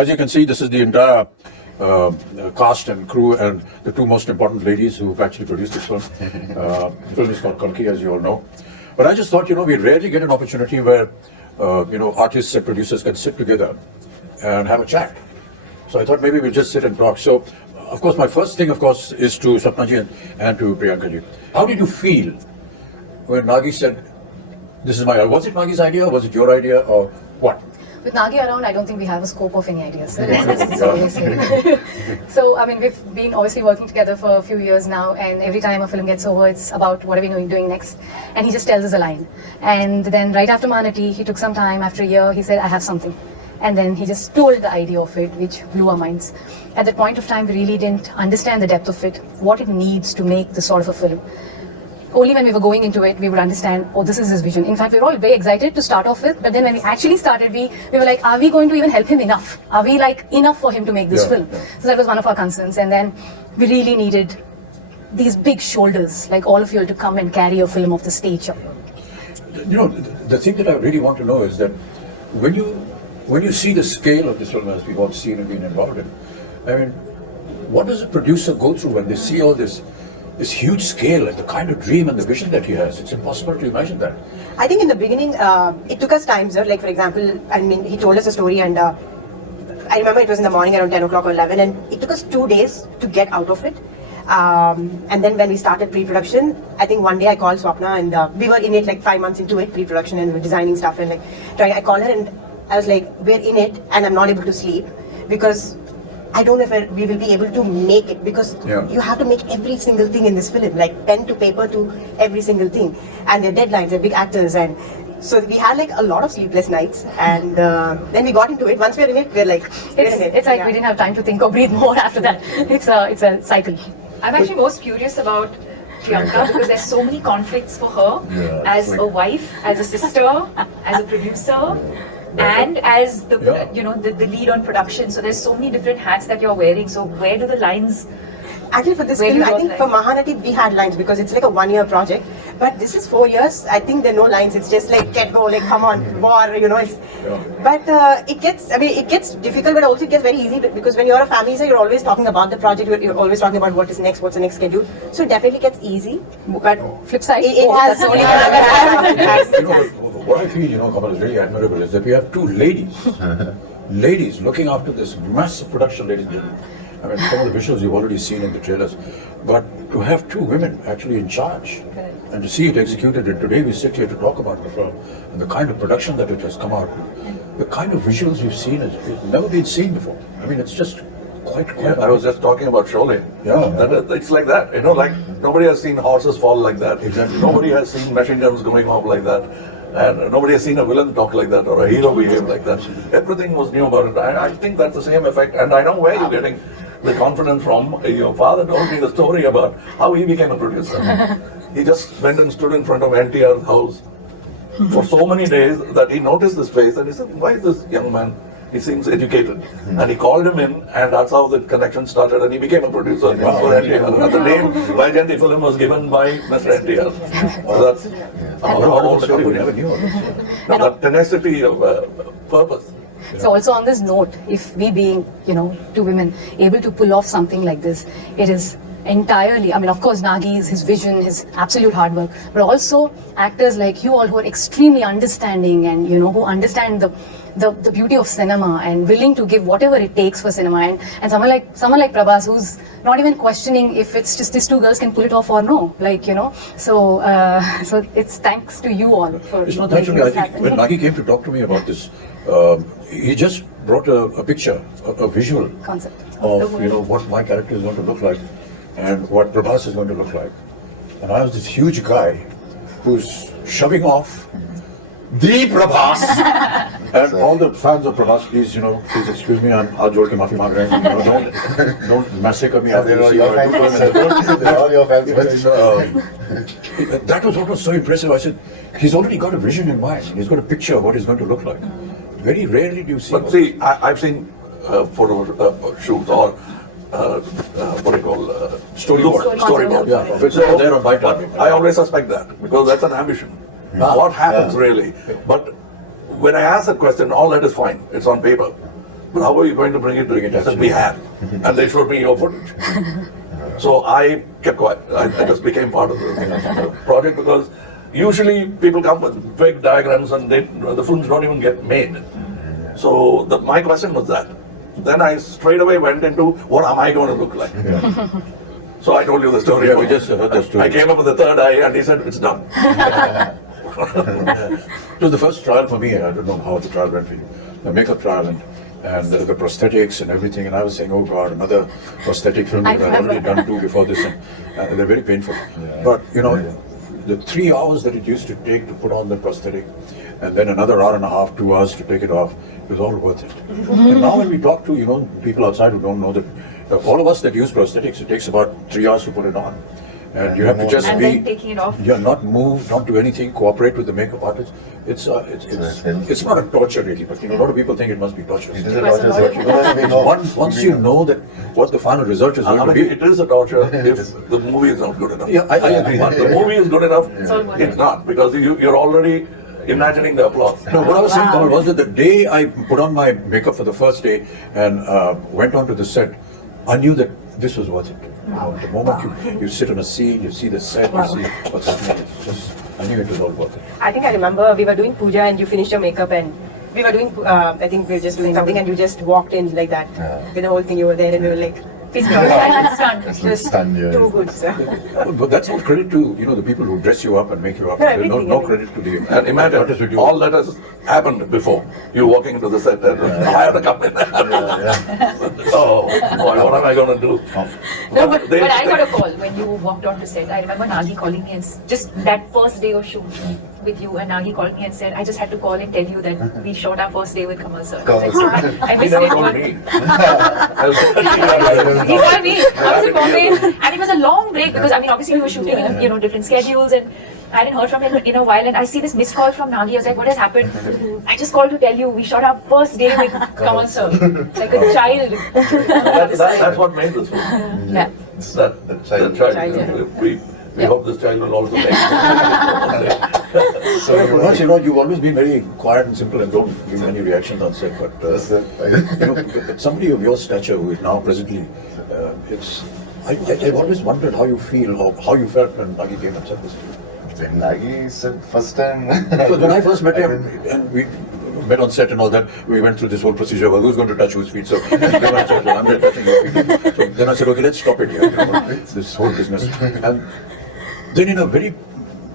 as you can see, this is the entire cast and crew and the two most important ladies who've actually produced this film. The film is called Kalki, as you all know. But I just thought, we rarely get an opportunity where, artists and producers can sit together and have a chat. So I thought maybe we'll just sit and talk. So, of course, my first thing, is to Sapnaji and to Priyankaji. How did you feel when Nagi said, this is my idea? Was it Nagi's idea, or was it your idea, or what? With Nagi around, I don't think we have a scope of any ideas. So, that's what we say. So, I mean, we've been obviously working together for a few years now, and every time a film gets over, it's about what are we doing next. And he just tells us a line. And then right after Manati, he took some time, after a year, he said, I have something. And then he just told the idea of it, which blew our minds. At that point of time, we really didn't understand the depth of it, what it needs to make this sort of a film. Only when we were going into it, we would understand, oh, this is his vision. In fact, we were all very excited to start off with, but then when we actually started, we were like, are we going to even help him enough? Are we enough for him to make this film? Yeah. So that was one of our concerns. And then we really needed these big shoulders, like all of you, to come and carry a film of this stature. The thing that I really want to know is that when you see the scale of this film, as we've all seen and been involved in, I mean, what does a producer go through when they see all this huge scale, like the kind of dream and the vision that he has? It's impossible to imagine that. I think in the beginning, it took us time, sir. Like, for example, I mean, he told us a story, and I remember it was in the morning around 10 o'clock or 11, and it took us 2 days to get out of it. And then when we started pre-production, I think one day I called Swapna, and we were in it like 5 months into it, pre-production, and we were designing stuff, and I called her, and I was like, we're in it, and I'm not able to sleep because I don't know if we will be able to make it, because you have to make every single thing in this film, like pen to paper to every single thing. And they're deadlines, they're big actors. And so we had like a lot of sleepless nights. And then we got into it. Once we're in it, we're like, it's like we didn't have time to think or breathe more after that. It's a cycle. I'm actually most curious about Priyanka because there's so many conflicts for her as a wife, as a sister, as a producer. And as the the lead on production, so there's so many different hats that you're wearing. So where do the lines? Actually, for this film, I think for Mahanati we had lines because it's like a 1-year project. But this is 4 years. I think there are no lines. It's just like get go, like come on, war. It's, but it gets difficult, but also it gets very easy because when you're a family, so you're always talking about the project. You're always talking about what is next, what's the next schedule. So it definitely gets easy. But flip side, it has only. What I feel, Kamal, is really admirable is that we have two ladies looking after this massive production, ladies and gentlemen. I mean, some of the visuals you've already seen in the trailers, but to have two women actually in charge and to see it executed, and today we sit here to talk about the film and the kind of production that it has come out with, the kind of visuals we've seen has never been seen before. I mean, it's just quite. I was just talking about Sholay. It's like that. Like nobody has seen horses fall like that. Exactly. Nobody has seen machine guns going off like that. And nobody has seen a villain talk like that or a hero behave like that. Everything was new about it. I think that's the same effect. And I know where you're getting the confidence from. Your father told me the story about how he became a producer. He just went and stood in front of NTR's house for so many days that he noticed this face and he said, why is this young man? He seems educated. And he called him in, and that's how the connection started, and he became a producer for NTR. And the name Vaijayanti film was given by Mr. NTR. So that's how the story we never knew. The tenacity of purpose. So also on this note, if we being, two women able to pull off something like this, it is entirely, I mean, of course, Nagi's, his vision, his absolute hard work, but also actors like you all who are extremely understanding and, who understand the beauty of cinema and willing to give whatever it takes for cinema, and someone like Prabhas, who's not even questioning if it's just these two girls can pull it off or no, so it's thanks to you all for it's not actually, I think when Nagi came to talk to me about this, he just brought a picture, a visual concept of what my character is going to look like and what Prabhas is going to look like. And I was this huge guy who's shoving off the Prabhas. And all the fans of Prabhas, please excuse me, I'm 𝐷𝐪𝐵 ke maafi maang rahe hain. Don't massacre me after you see what I do for him. They're all your fans. That was what was so impressive. I said, he's already got a vision in mind. He's got a picture of what he's going to look like. Very rarely do you see. But see, I've seen photo shoots or what do you call storyboard. Yeah, which are there on my But I always suspect that because that's an ambition. What happens really? But when I ask that question, all that is fine. It's on paper. but how are you going to bring it to it? I said, we have. And they showed me your footage. So I kept quiet. I just became part of the project because usually people come with big diagrams and the films don't even get made. So my question was that. Then I straight away went into what am I going to look like? So I told you the story. Yeah, we just heard the story. I came up with the third eye and he said, it's done. It was the first trial for me. I don't know how the trial went for you. The makeup trial and the prosthetics and everything. And I was saying, oh God, another prosthetic film that I've already done two before this. And they're very painful. But, you know, the 3 hours that it used to take to put on the prosthetic and then another hour and a half, 2 hours to take it off, it was all worth it. And now when we talk to, you know, people outside who don't know that, all of us that use prosthetics, it takes about 3 hours to put it on. And you have to just and be, then taking it off. yeah, not move, not do anything, cooperate with the makeup artist. It's not a torture really, but you know, a lot of people think it must be torture. It is a torture. Once you know that what the final result is going to be, it is a torture if the movie is not good enough. yeah, I agree. Once the movie is good enough, all it's not because you're already imagining the applause. No, what I was saying, Kamal, was that the day I put on my makeup for the first day and went onto the set, I knew that this was worth it. The moment you sit on a scene, you see the set, you see what's happening, it's just, I knew it was all worth it. I think I remember we were doing puja and you finished your makeup and we were doing, I think we were just doing something and you just walked in like that with the whole thing. You were there and we were like, It's stunned. just stunned, yeah. too good, sir. But that's all credit to, you know, the people who dress you up and make you up. Yeah, There's no everything. credit to the And imagine artist with you. all that has happened before you walking into the set and I have to come in. Oh boy, what am I going to do? No, but They- I got a call when you walked onto set. I remember Nagi calling me and just that first day of shoot with you, and Nagi called me and said, I just had to call and tell you that we shot our first day with Kamal sir. Kamal sir. I He missed never it. told but- me. I was- He called me. I was in Bombay, and it was a long break because I mean, obviously we were shooting in different schedules, and I hadn't heard from him in a while. And I see this missed call from Nagi. I was like, "What has happened?" I just called to tell you we shot our first day with Kamal sir, like a child. That's what made this film. Yeah. That child. We hope this child will also make it. So, you know, you've always been very quiet and simple and don't give many reactions on set, but you know, somebody of your stature who is now presently, I've always wondered how you feel, how you felt when Nagi came and said this. When Nagi said first time. Because when I first met him, and we met on set and all that, we went through this whole procedure. Well, who's going to touch whose feet? So then I said, I'm not touching your feet. So then I said, okay, let's stop it here. You know, this whole business. And then in a very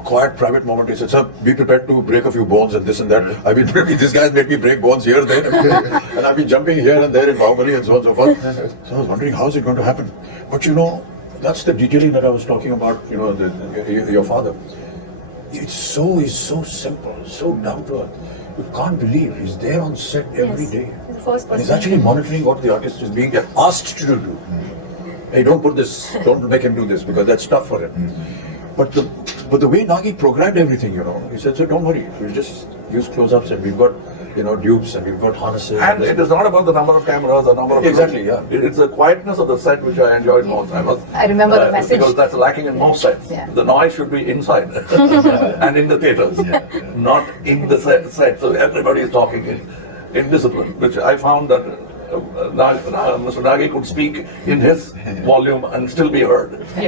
quiet, private moment, he said, sir, be prepared to break a few bones and this and that. I've been, this guy's made me break bones here, there, and I've been jumping here and there in Bahubali and so on and so forth. So I was wondering, how is it going to happen? But you know, that's the detailing that I was talking about, you know, your father. He's so simple, so down to earth. You can't believe he's there on set every day. He's the first And he's person. actually monitoring what the artist is being asked to do. Hey, don't put this, don't make him do this because that's tough for him. But the way Nagi programmed everything, you know, he said, so don't worry, we'll just use close-ups and we've got, you know, dupes and we've got harnesses. And it is not about the number of cameras, the number of Exactly, yeah. It's the quietness of the set which I enjoyed most. I remember the message. Because that's lacking in most sets. Yeah. The noise should be inside and in the theaters, not in the set. So everybody is talking in discipline, which I found that Mr. Nagi could speak in his volume and still be heard. He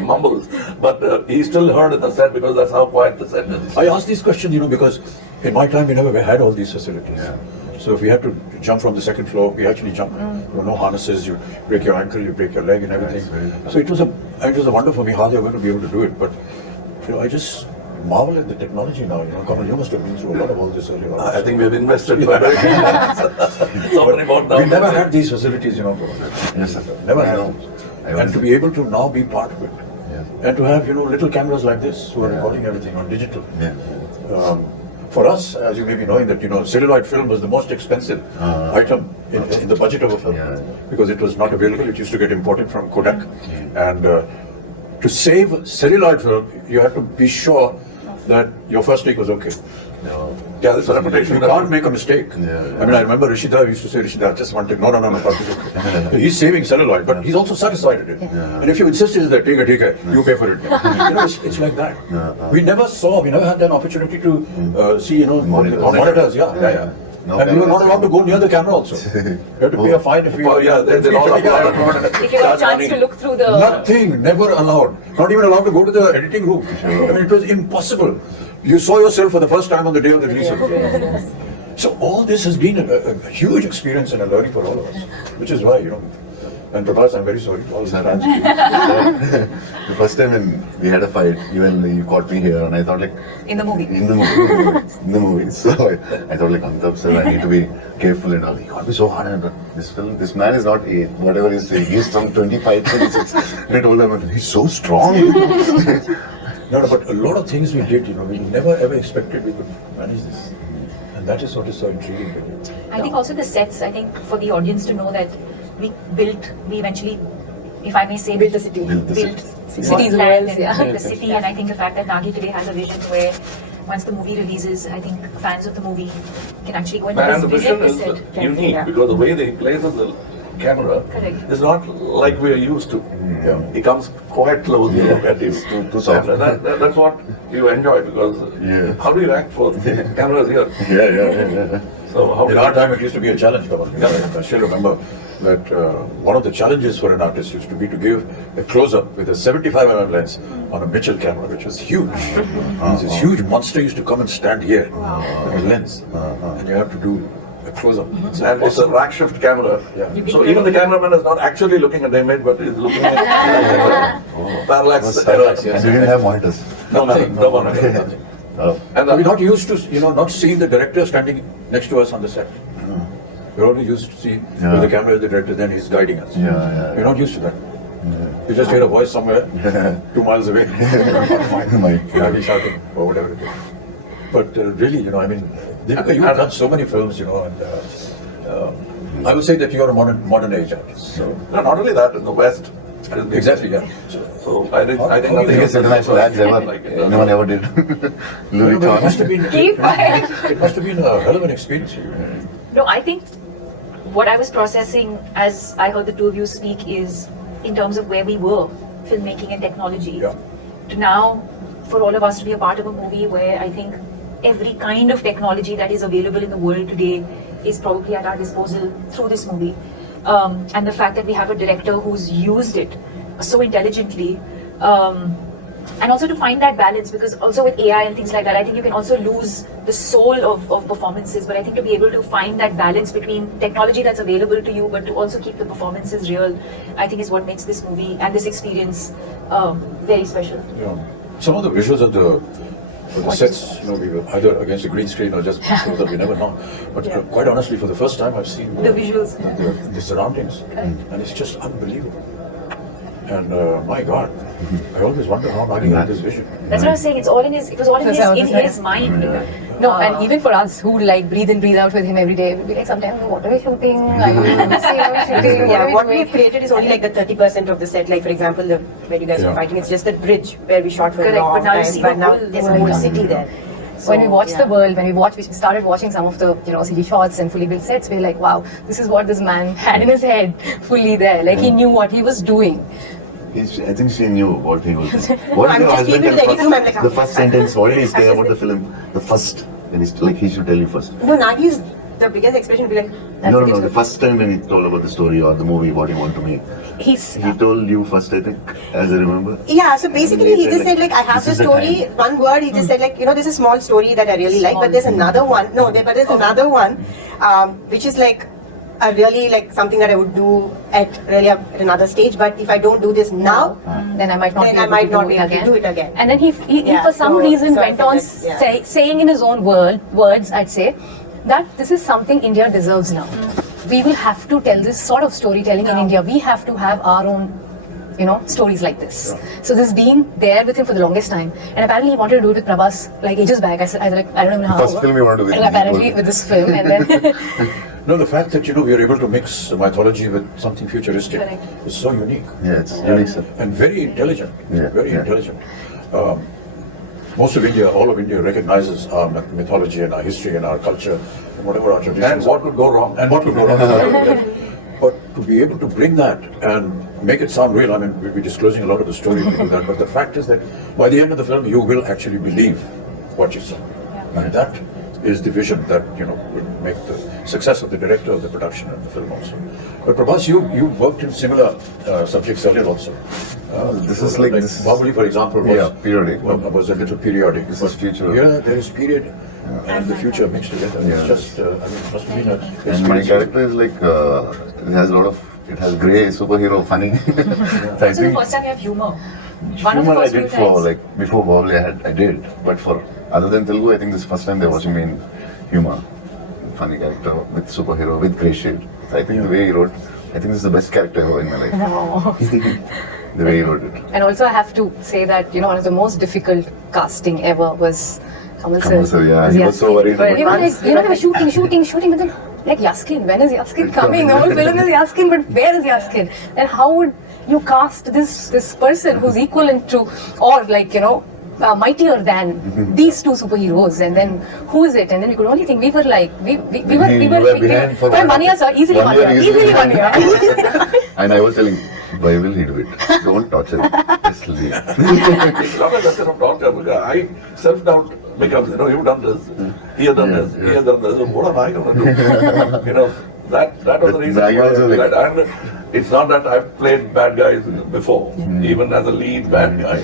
mumbles, but he's still heard in the set because that's how quiet the set is. I ask these questions, you know, because in my time we never had all these facilities. So if we had to jump from the second floor, we actually jumped. There were no harnesses, you break your ankle, you break your leg and everything. So it was a wonder for me how they were going to be able to do it. But you know, I just marvel at the technology now. You know, Kamal, you must have been through a lot of all this earlier on. I think we have invested quite a bit. Somebody bought down. We never had these facilities, you know. Yes, sir. Never had I know. them. And to be able to now be part of it. And to have, you know, little cameras like this who are recording everything on digital. For us, as you may be knowing, that, you know, celluloid film was the most expensive item in the budget of a film because it was not available. It used to get imported from Kodak. And to save celluloid film, you had to be sure that your first take was okay. Yeah, this is a reputation. You can't make a mistake. I mean, I remember Rishida used to say, Rishida, just one take. No, okay. He's saving celluloid, but he's also satisfied at it. And if you insist is that, take it, you pay for it. You know, it's like that. We never had an opportunity to see, you know, monitors. No and we were not cameras. allowed to go near the camera also. You had to pay a fine if we... Oh, yeah, they're all allowed. If you have a chance to look through the. Nothing, never allowed. Not even allowed to go to the editing room. I mean, it was impossible. You saw yourself for the first time on the day of the release of the film. So all this has been a huge experience and a learning for all of us, which is why, and Prabhas, I'm very sorry to all the fans. The first time when we had a fight, even you caught me here, and I thought like In the movie. in the movie. So I thought like Amitabh sir, I need to be careful and all. He can't be so hard. And this man is not whatever he's saying. He's some 25, 26. And I told him he's so strong. No, but a lot of things we did, we never ever expected we could manage this. And that is what is so intriguing. I think also the sets, I think for the audience to know that we eventually, if I may say, built the city. Built Cities, land worlds, and the city. And I think the fact that Nagi today has a vision where once the movie releases, I think fans of the movie can actually go and And the visit vision the is set. unique Yeah. because the way they places the camera Correct. is not like we are used to. He comes quite close to look at you. Too soft. And that's what you enjoy because how do you act for cameras here? Yeah. So how In our time, it used to be a challenge, Kamal. I still remember that one of the challenges for an artist used to be to give a close-up with a 75mm lens on a Mitchell camera, which was huge. This huge monster used to come and stand here with a lens, and you have to do a close-up. and it's a rack shift camera. Yeah. So even the cameraman is not actually looking at the image, but is looking at parallax. Parallax, yes. And we didn't have monitors. Nothing. No one. Nothing. Oh. And We're not used to, not seeing the director standing next to us on the set. We're only used to see where the camera is the director, then he's guiding us. Yeah. We're not used to that. You just hear a voice somewhere, 2 miles away. Yeah, he's shouting or whatever it is. But really, Deepika, you've done so many films, and I would say that you're a modern age artist. So no, not only that, in the West. exactly, yeah. So I think nothing Biggest else international ads ever. like it. No one ever did. Louis But it must have been. Keep quiet. It must have been a hell of an experience for you. No, I think what I was processing as I heard the two of you speak is in terms of where we were, filmmaking and technology, Yeah. to now for all of us to be a part of a movie where I think every kind of technology that is available in the world today is probably at our disposal through this movie. And the fact that we have a director who's used it so intelligently. And also to find that balance, because also with AI and things like that, I think you can also lose the soul of performances. But I think to be able to find that balance between technology that's available to you, but to also keep the performances real, I think is what makes this movie and this experience very special. Yeah. Some of the visuals of the sets, we were either against a green screen or just so that we never know. But quite honestly, for the first time, I've seen The visuals. the surroundings, and it's just unbelievable. And my God, I always wonder how Nagi had this vision. That's what I was saying. It was all in his mind. No, and even for us who breathe in, breathe out with him every day, we'll be like sometimes, what are we shooting? Are you missing? Are we shooting? Yeah, what we we've created is only like the 30% of the set. Like for example, where you guys were fighting, it's just the bridge where we shot for Correct, a long but now you time. see But the now whole there's a whole city there. When we watched the world, we started watching some of the CG shots and fully built sets, we're like, wow, this is what this man had in his head, fully there. Like he knew what he was doing. I think she knew what he was doing. What I'm did your just husband keeping tell the room, I'm like, the first sentence? What did he say about the film? The first, and he's like he should tell you first. No, Nagi's the biggest expression will be like, No. The first time when he told about the story or the movie, what he want to make, he told you first. I think, as I remember. Yeah, so basically he just said like, I have the this is the story, time. one word, he just said like, this is a small story that I really like, but there's another one, but there's another one, which is like, a really like something that I would do at another stage, but if I don't do this now, then I might not be able to do it again. And then he for some reason went on saying in his own words, I'd say, that this is something India deserves now. We will have to tell this sort of storytelling in India. We have to have our own stories like this. So this being there with him for the longest time, and apparently he wanted to do it with Prabhas like ages back. I don't know how. First film you wanted to do. And apparently with this film, and then No, the fact that we are able to mix mythology with something futuristic is so unique. Yeah, it's unique, sir. And very intelligent. Very Yeah. intelligent. Most of India, all of India recognizes our mythology and our history and our culture and whatever our traditions. And what could go wrong? And what could go wrong. But to be able to bring that and make it sound real, we'll be disclosing a lot of the story if we do that, but the fact is that by the end of the film, you will actually believe what you saw. And that is the vision that will make the success of the director, of the production, and the film also. But Prabhas, you worked in similar subjects earlier also. This is like this. Bahubali, for example, was periodic. Was a little periodic. This is future. Here there is period and the future mixed together. It's just, it must have been a. And my character is like it has a lot of. It has grey, superhero, funny. So I So the first time you have humor. One of the humor I first did few for times. like before Bahubali I did, but for other than Telugu I think this is the first time they're watching me in humor, funny character with superhero with grey shade. So I think the way he wrote, I think this is the best character ever in my life. The way he wrote it. And also I have to say that, one of the most difficult casting ever was Kamal sir. Kamal sir, yeah, he was so worried about They were shooting, but then like Yaskin, when is Yaskin coming? The whole film is Yaskin, but where is Yaskin? Then how would you cast this person who's equivalent to, or like, mightier than these two superheroes, and then who is it? And then we could only think, we were like, we were behind for 1 year, sir, easily 1 year, easily 1 year. And I was telling, why will he do it? Don't torture him. Just leave. It's not a question of torture, because I self-doubt becomes, you've done this, he has done this, he has done this, so what am I going to do? That was the reason I also why I like- did that. And it's not that I've played bad guys before, even as a lead bad guy,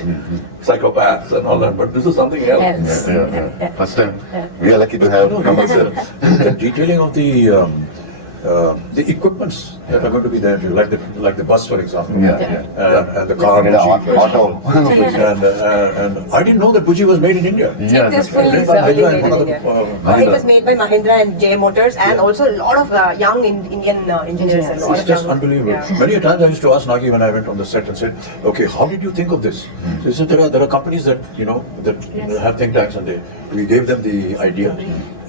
psychopaths and all that, but this is something else. Yes. Yeah. First time. We are lucky to have Kamal sir. The detailing of the equipments that are going to be there, like the bus, for example, and the car, And auto. and I didn't know that Buji was made in India. Yeah, This that's fully right. is already Mahindra and made in one of India. the, It was made by Mahindra and J Motors, and also a lot of young Indian engineers. And all It's of just them. unbelievable. Yeah. Many a times I used to ask Nagi when I went on the set and said, "Okay, how did you think of this?" So he said, "There are companies that that have think tanks, and we gave them the idea,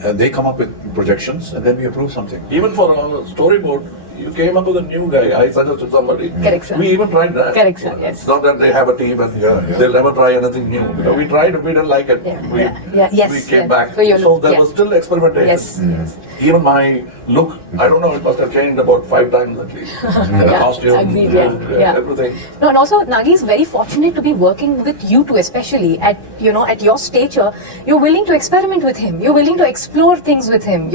and they come up with projections, and then we approve something." Even for a storyboard, you came up with a new guy. I suggested somebody. Correct, sir. We even tried that. Correct, sir, yes. It's not that they have a team and they'll never try anything new. We tried, we didn't like it. Yes, We came yeah. back. So your So look, there yeah. was still experimentation. Yes. Even my look, I don't know, it must have changed about 5 times at least. The costume, agreed, look, everything. No, and also Nagi is very fortunate to be working with you two, especially at at your stature. You're willing to experiment with him. You're willing to explore things with him.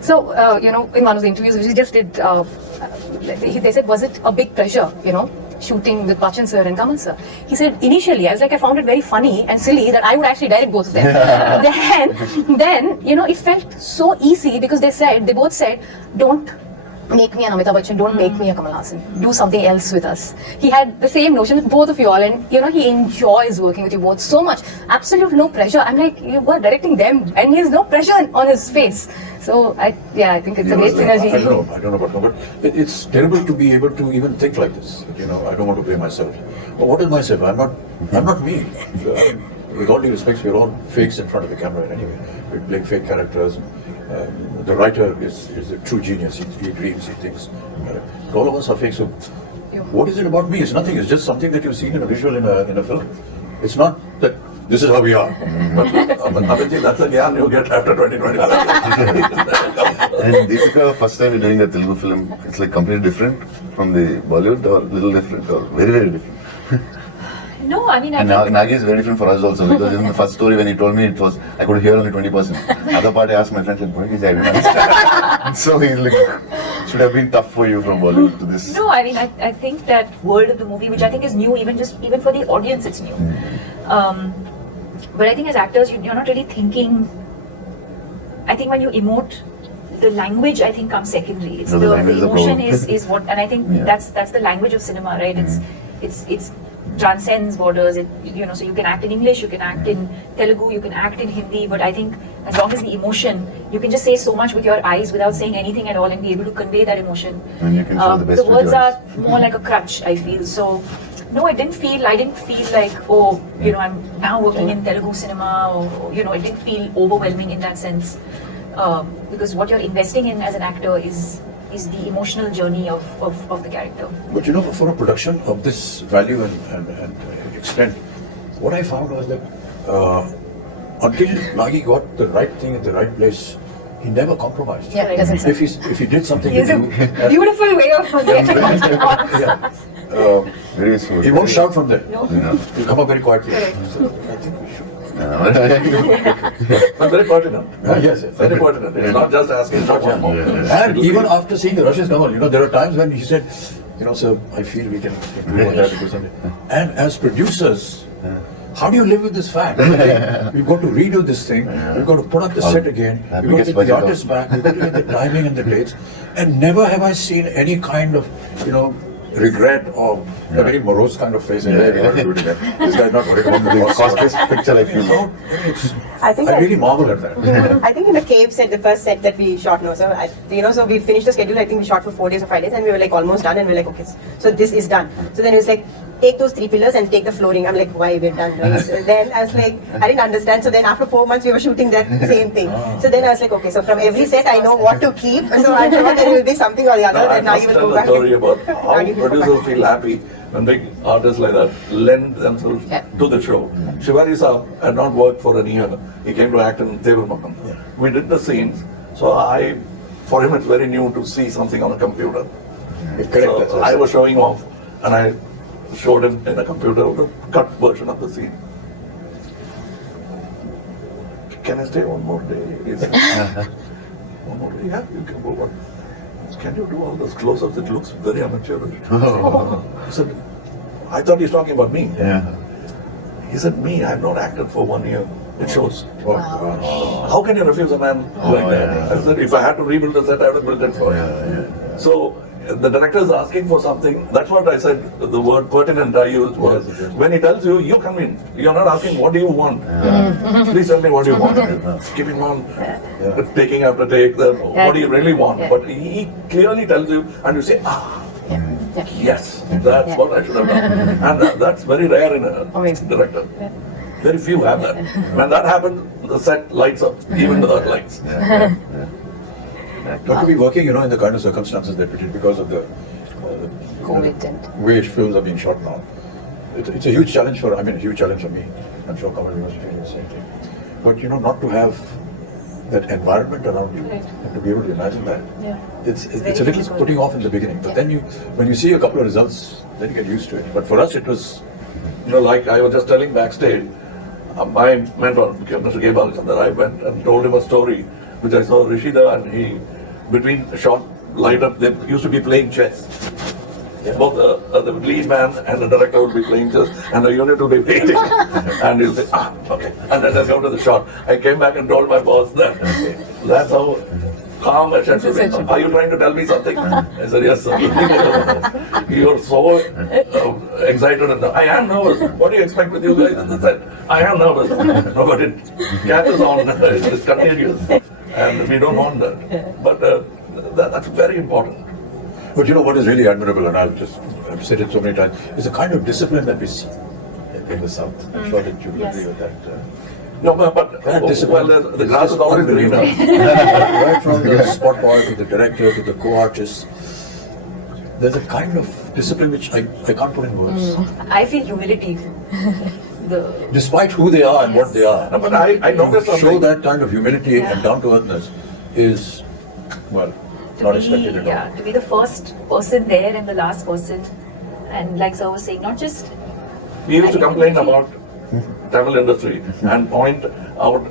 So in one of the interviews which we just did, they said, was it a big pressure? Shooting with Bachchan sir and Kamal sir. He said, initially, I was like, I found it very funny and silly that I would actually direct both of them. then, it felt so easy because they both said, don't make me an Amitabh Bachchan, don't make me a Kamal Haasan. Do something else with us. He had the same notion with both of you all, and he enjoys working with you both so much. Absolutely no pressure. I'm like, you were directing them, and he has no pressure on his face. So I think it's a great synergy. I don't know about no, but it's terrible to be able to even think like this. I don't want to play myself. Well, what is myself? I'm not me. With all due respect, we're all fakes in front of the camera anyway. We play fake characters. The writer is a true genius. He dreams, he thinks. All of us are fake. So, what is it about me? It's nothing. It's just something that you've seen in a visual in a film. It's not that this is how we are. But Abhijit, that's a gyan you get after 2020. And Deepika, first time you're doing a Telugu film, it's like completely different from the Bollywood, or little different, or very, very different. No, I mean, I And think Nagi is very different for us also, because in the first story when he told me, I could hear only 20%. Other part I asked my friend, what is that? I didn't understand. So he's like, should have been tough for you from Bollywood to this. No, I mean, I think that world of the movie, which I think is new, even for the audience, it's new. But I think as actors, you're not really thinking. I think when you emote, the language I think comes secondary. It's No, the the language is the emotion problem. is what, and I think Yeah. that's the language of cinema, right? It's transcends borders. So you can act in English, you can act in Telugu, you can act in Hindi, but I think as long as the emotion, you can just say so much with your eyes without saying anything at all and be able to convey that emotion. And you can show the best with words your are eyes. more like a crutch, I feel. So no, I didn't feel like, I'm now working in Telugu cinema, or it didn't feel overwhelming in that sense, because what you're investing in as an actor is the emotional journey of the character. But for a production of this value and extent, what I found was that until Nagi got the right thing in the right place, he never compromised. Yeah, it doesn't. If he did something He has a new, beautiful way of getting on. yeah, Very smooth. he won't shout from there. No. Yeah. He'll come up very quietly. So I think we should But very pertinent. Yes, yes. Very pertinent. It's not just asking for one more. And even after seeing the rushes, Kamal, there are times when he said, sir, I feel we can improve on that or do something. And as producers, how do you live with this fact? We've got to redo this thing. We've got to put up the set again. We've got to get the artists back. We've got to get the timing and the dates. And never have I seen any kind of, regret or a very morose kind of face. Hey, we have to do it again. This guy's not worried about the Cost picture, I feel. I really marvel at that. I think in the cave set, the first set that we shot, so we finished the schedule. I think we shot for 4 days or 5 days, and we were like almost done. And we were like, okay, so this is done. So then it was like, take those 3 pillars and take the flooring. I'm like, why we're done? Right? So then I was like, I didn't understand. So then after 4 months, we were shooting that same thing. So then I was like, okay, so from every set, I know what to keep. So I'm sure there will be something or the other that now you will go back. I must tell the story about how producers feel happy when big artists like that lend themselves to the show. Shivari Saab had not worked for a year. He came to act in Devarmakam. We did the scenes. So for him it's very new to see something on a computer. So I was showing off and I showed him in a computer the cut version of the scene. Can I stay one more day? He said, one more day? Yeah, you can go on. Can you do all those close-ups? It looks very amateurish. I said, I thought he's talking about me. Yeah. He said, me, I have not acted for 1 year. It shows. Wow. How can you refuse a man like that? I said, if I had to rebuild the set, I would have built it for him. So the director is asking for something. That's what I said, the word pertinent I used was, when he tells you, you come in. You're not asking, what do you want? Please tell me what you want. Keeping on taking after take, what do you really want? But he clearly tells you, and you say, yes, that's what I should have done. And that's very rare in a director. Very few have that. When that happens, the set lights up, even without lights. Not to be working, in the kind of circumstances that we did because of the way films are being shot now. It's a huge challenge for me. I'm sure Kamal was feeling the same thing. But not to have that environment around you and to be able to imagine that, it's a little putting off in the beginning. But then when you see a couple of results, then you get used to it. But for us, it was, like I was just telling backstage, my mentor, Mr. 𝐀𝐝𝐯 𝐀𝐝𝐯, I went and told him a story which I saw Rishida, and he, between a shot light up, they used to be playing chess. Both the lead man and the director would be playing chess, and the unit would be waiting. And he'll say, okay. And then I come to the shot. I came back and told my boss that that's how calm I should be. Are you trying to tell me something? I said, yes, sir. You're so excited. And I am nervous. What do you expect with you guys in the set? I am nervous. No, but it catches on. It's contagious. And we don't want that. But that's very important. But what is really admirable, and I've said it so many times, is the kind of discipline that we see in the South. I'm sure that you will agree with that. No, but the grass is always greener. Right from the spot boy to the director to the co-artist, there's a kind of discipline which I can't put in words. I feel humility. Despite who they are and what they are. No, but I noticed something. Show that kind of humility and down-to-earthness is, not expected at all. To be the first person there and the last person. And like Sir was saying, not just... We used to complain about Tamil industry and point out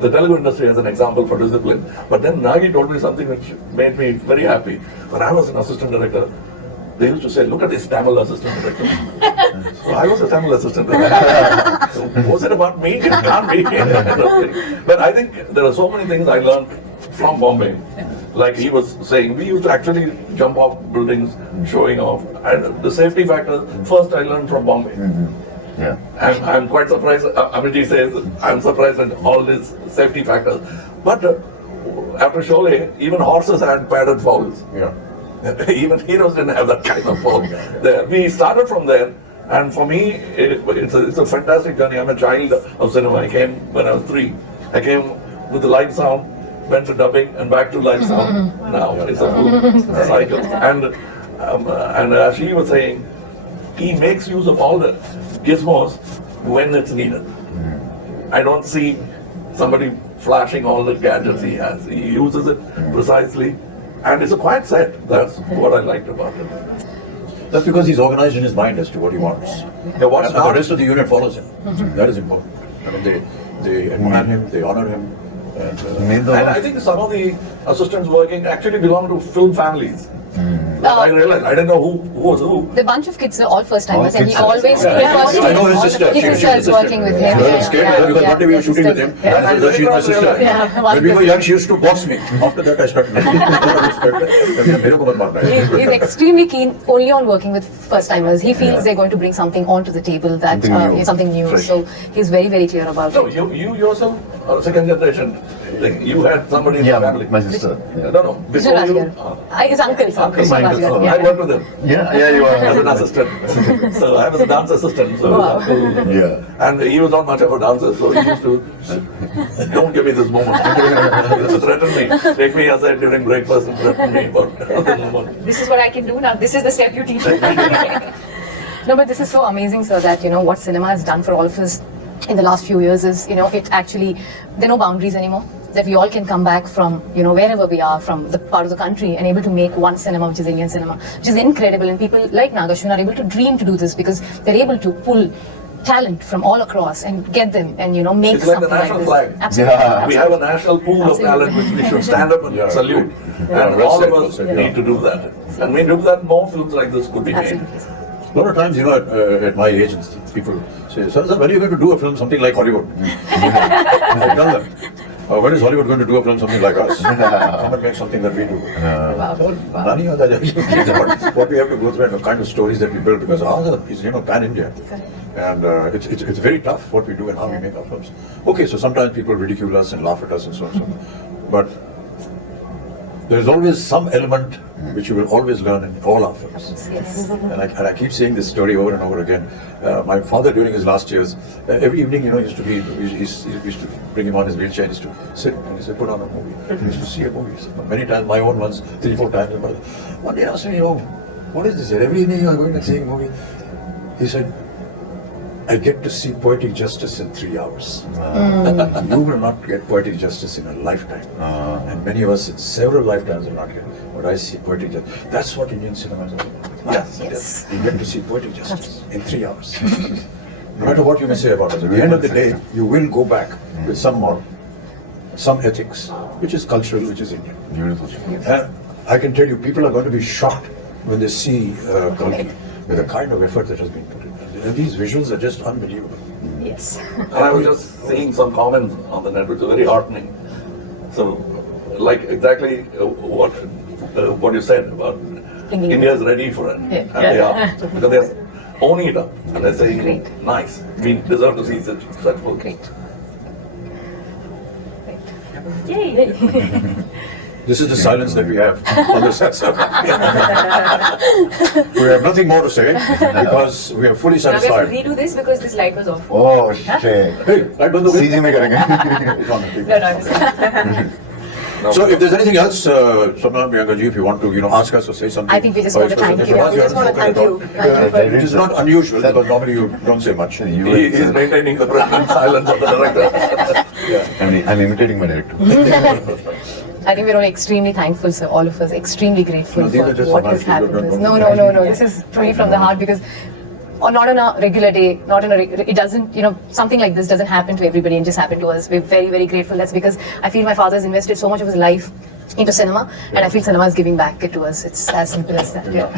the Telugu industry as an example for discipline. But then Nagi told me something which made me very happy. When I was an assistant director, they used to say, look at this Tamil assistant director. So I was a Tamil assistant director. So was it about me? It can't be. But I think there are so many things I learned from Bombay. Like he was saying, we used to actually jump off buildings, showing off. And the safety factor, first I learned from Bombay. I'm quite surprised. Amiji says, I'm surprised at all these safety factors. But after Sholay, even horses had padded fouls. Even heroes didn't have that kind of foul. We started from there, and for me, it's a fantastic journey. I'm a child of cinema. I came when I was 3. I came with the live sound, went to dubbing, and back to live sound. Now it's a full cycle. And as she was saying, he makes use of all the gizmos when it's needed. I don't see somebody flashing all the gadgets he has. He uses it precisely. And it's a quiet set. That's what I liked about it. That's because he's organized in his mind as to what he wants. And the rest of the unit follows him. That is important. I mean, they admire him, they honor him. And I think some of the assistants working actually belong to film families. I realized, I didn't know who was who. The bunch of kids are all first timers, All and he kids. always I know his sister. His sister is working with him. She wasn't scared because one day we were shooting with him. And I said, she's my sister. Yeah. When we were young, she used to box me. After that, I started. He's extremely keen only on working with first timers. He feels they're going to bring something onto the table that Something new. something new. Fresh. So he's very, very clear about No, it. you yourself are second generation. Like, you had somebody in the family. my sister. Yeah. No, before you. His uncle. Uncle, my uncle. I Yeah. worked with him Yeah, you as are. an assistant. So I was a dance assistant. So Wow. Yeah. And he was not much of a dancer, so he used to, don't give me this moment. He used to threaten me. Take me aside during breakfast and threaten me about the moment. This is what I can do now. This is the step you teach me. No, but this is so amazing, sir, that, what cinema has done for all of us in the last few years is, it actually, there are no boundaries anymore. That we all can come back from, wherever we are, from the part of the country, and able to make one cinema, which is Indian cinema, which is incredible. And people like Nagashwin are able to dream to do this because they're able to pull talent from all across and get them and, make It's like something the national this. flag. Absolutely. Yeah. We have a national pool of talent which we should stand up and salute. And well all said, of well us said, need to do that. And we do that, more films like this could be made. Absolutely. A lot of times, at my age, people say, sir, when are you going to do a film something like Hollywood? I tell them, when is Hollywood going to do a film something like us? Come and make something that we do. What we have to go through and the kind of stories that we build, because ours is, pan-India. And it's very tough what we do and how we make our films. Okay, so sometimes people ridicule us and laugh at us and so on and so on. But there is always some element which you will always learn in all our films. Yes. And I keep saying this story over and over again. My father, during his last years, every evening, he used to bring him on his wheelchair, he used to sit and he said, put on a movie. He used to see a movie. So many times, my own ones, 3-4 times. One day I asked him, what is this? Every evening you are going and seeing a movie. He said, I get to see poetic justice in 3 hours. You will not get poetic justice in a lifetime. And many of us in several lifetimes will not get. But I see poetic justice. That's what Indian cinema is all about. Yes. You get to see poetic justice in 3 hours. No matter what you may say about us, at the end of the day, you will go back with some moral, some ethics, which is cultural, which is Indian. Beautiful. And I can tell you, people are going to be shocked when they see Kalki with the kind of effort that has been put in. And these visuals are just unbelievable. Yes. And I was just seeing some comments on the net which are very heartening. So, like exactly what you said about India is ready for it. Yeah. And they are. Because they're owning it up. And they're saying, Great. nice. We deserve to see such films. Great. Yay! This is the silence that we have on the set. We have nothing more to say because we are fully Now we have to satisfied. redo this because this light was off. Oh shit. Hey, right on the way. CG में करेंगे. No, I'm just So if there's anything else, Samna, Priyanka ji, if you want to, ask us or say something. I think we just want to thank you. Prabhas, We just want to thank you. It is not unusual because normally you don't say much. You He is maintaining the pregnant silence of the director. I'm imitating my director. I think we're all extremely thankful, sir, all of us, extremely grateful No, these for are just what has formalities. happened. Don't- No. This is truly from the heart because not on a regular day, it doesn't, something like this doesn't happen to everybody and just happen to us. We're very, very grateful. That's because I feel my father's invested so much of his life into cinema and I feel cinema is giving back it to us. It's as simple as that. Yeah.